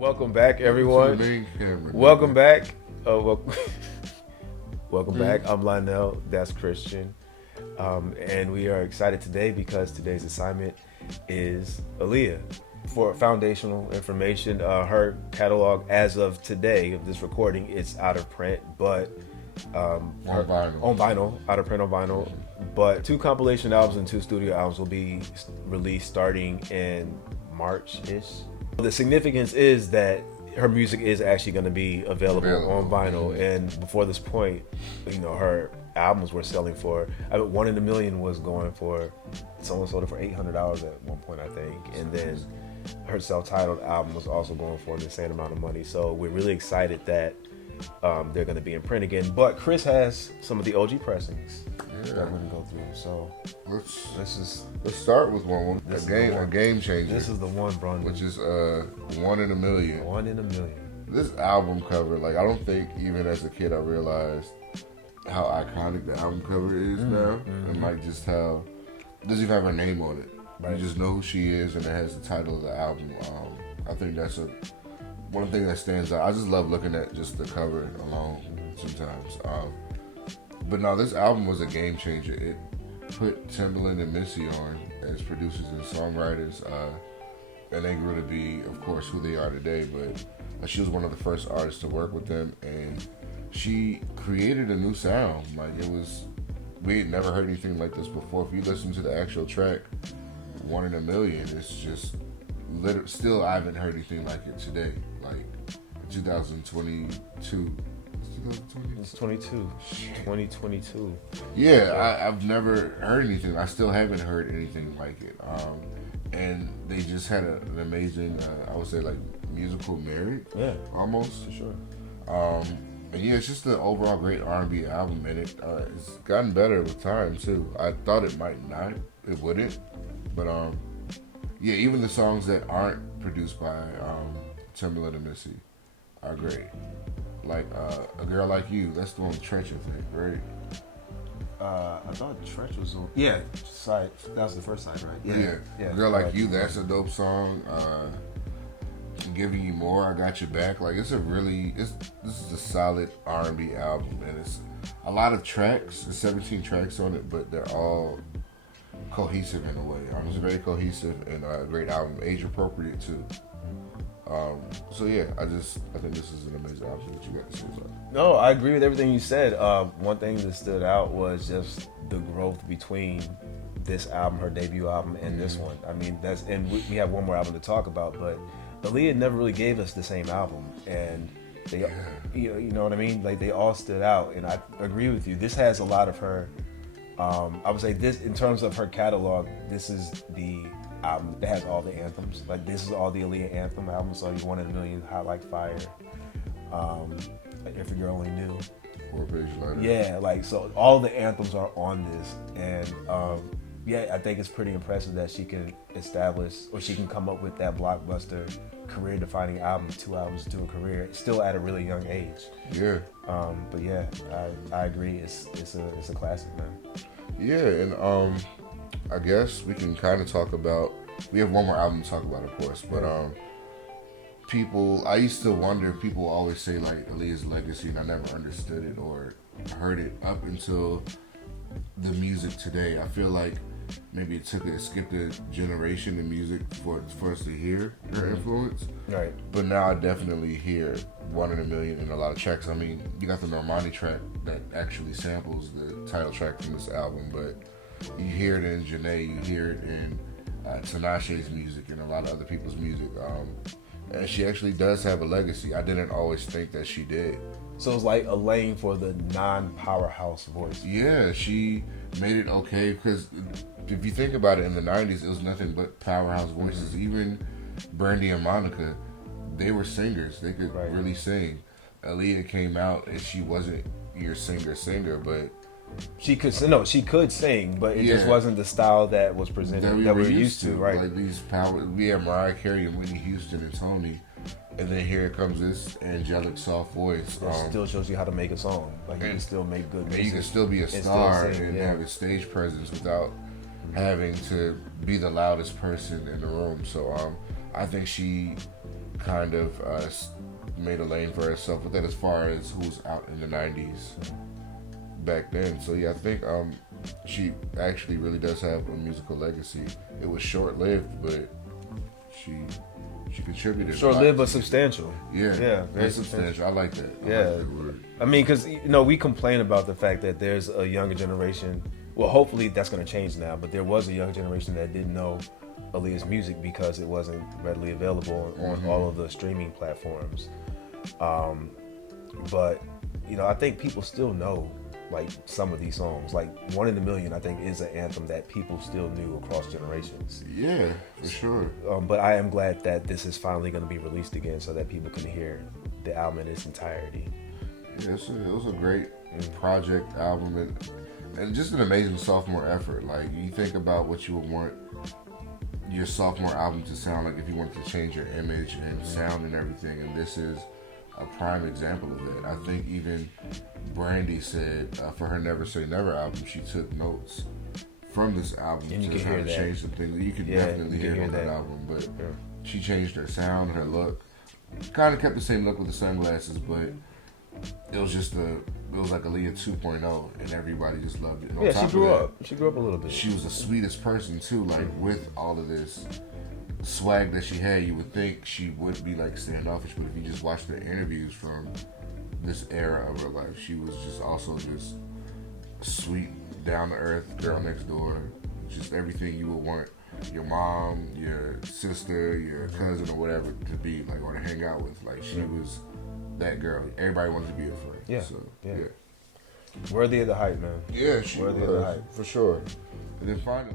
Welcome back, everyone. Main camera, welcome back. Welcome back. I'm Lionel. That's Christian. And we are excited today because today's assignment is Aaliyah. For foundational information, her catalog as of today of this recording, it's out of print, but on vinyl, out of print on vinyl. But 2 compilation albums and 2 studio albums will be released starting in March-ish. The significance is that her music is actually going to be available on vinyl, and before this point, her albums were selling for, One in a Million was going for, someone sold it for $800 at one point, I think, and then her self-titled album was also going for an insane amount of money. So we're really excited that they're going to be in print again. But Kris has some of the OG pressings that we're going to go through. So let's start with a game changer. This is the one, bro. Which is One in a Million. One in a Million. This album cover, I don't think even as a kid I realized how iconic the album cover is now, and just how it doesn't even have her name on it. Right. You just know who she is, and it has the title of the album. I think that's one thing that stands out. I just love looking at just the cover alone sometimes. But no, this album was a game changer. It put Timbaland and Missy on as producers and songwriters, and they grew to be, of course, who they are today. But she was one of the first artists to work with them, and she created a new sound. We had never heard anything like this before. If you listen to the actual track, One in a Million, it's just still I haven't heard anything like it today. 2022. It's 2022. Yeah, I've never heard anything. I still haven't heard anything like it. And they just had an amazing, I would say, musical merit. Yeah, almost for sure. And yeah, it's just an overall great R&B album, and it's gotten better with time too. I thought it might not, it wouldn't, but yeah, even the songs that aren't produced by Timbaland and Missy are great. A Girl Like You, that's the one with Trench, I think, right? I thought Trench was on. Yeah, side. That was the first side, right? Yeah. Girl Like You, that's a dope song. Giving You More, I Got Your Back. This is a solid R&B album, and it's a lot of tracks. There's 17 tracks on it, but they're all cohesive in a way. It's very cohesive and a great album, age appropriate too. So yeah, I think this is an amazing album that you got to see. No, I agree with everything you said. One thing that stood out was just the growth between this album, her debut album, and this one. We have one more album to talk about, but Aaliyah never really gave us the same album, and they, you know what I mean? They all stood out, and I agree with you. This has a lot of her. I would say this, in terms of her catalog, this is the album that has all the anthems. This is all the Aaliyah anthem albums. So One in a Million, Hot Like Fire, If a Girl Only Knew. 4-Page Letter. Yeah, so all the anthems are on this, and I think it's pretty impressive that she can establish, or she can come up with that blockbuster, career-defining album, 2 albums to a career, still at a really young age. Yeah. But yeah, I agree. It's a classic, man. Yeah, and I guess we can kind of talk about. We have one more album to talk about, of course, but I used to wonder. People always say Aaliyah's legacy, and I never understood it or heard it up until the music today. I feel like maybe it skipped a generation in music for us to hear her influence. Right. But now I definitely hear One in a Million in a lot of tracks. You got the Normani track that actually samples the title track from this album, but you hear it in Janae, you hear it in Tinashe's music and a lot of other people's music. And she actually does have a legacy. I didn't always think that she did. So it's like a lane for the non-powerhouse voice. Yeah, she made it okay, because if you think about it, in the 90s, it was nothing but powerhouse voices. Even Brandy and Monica, they were singers. They could really sing. Aaliyah came out and she wasn't your singer, but she could sing, but it just wasn't the style that was presented that we were used to, right? We had Mariah Carey and Whitney Houston and Tony, and then here comes this angelic, soft voice. It still shows you how to make a song. You can still make good music. And you can still be a star and have a stage presence without having to be the loudest person in the room. So I think she kind of made a lane for herself with that as far as who was out in the 90s back then. So yeah, I think she actually really does have a musical legacy. It was short-lived, but she contributed. Short-lived but substantial. Yeah, Yeah, very substantial. I like that. Yeah. like that word. I mean, because, you know, we complain about the fact that there's a younger generation. Well, hopefully that's going to change now, but there was a younger generation that didn't know Aaliyah's music because it wasn't readily available on all of the streaming platforms. But, you know, I think people still know, like, some of these songs. Like, One in a Million, I think, is an anthem that people still knew across generations. Yeah, for sure. But I am glad that this is finally going to be released again so that people can hear the album in its entirety. Yeah, it was a great project album and just an amazing sophomore effort. Like, you think about what you would want your sophomore album to sound like if you wanted to change your image and sound and everything, and this is a prime example of that. I think even Brandy said for her Never Say Never album, she took notes from this album and to kind of change some things. You can definitely hear it on that album, but she changed her sound, her look. Kind of kept the same look with the sunglasses, but it was just it was like Aaliyah 2.0, and everybody just loved it. And yeah, she grew up. She grew up a little bit. She was the sweetest person too. Like with all of this swag that she had, you would think she would be like standoffish, but if you just watch the interviews from this era of her life, she was just also just sweet, down to earth girl next door. Just everything you would want your mom, your sister, your cousin, or whatever to be like, or to hang out with. Like she was that girl. Everybody wanted to be her friend. Yeah. So, yeah. Worthy of the hype, man. Yeah, she Worthy was, of the hype. for sure. And then finally.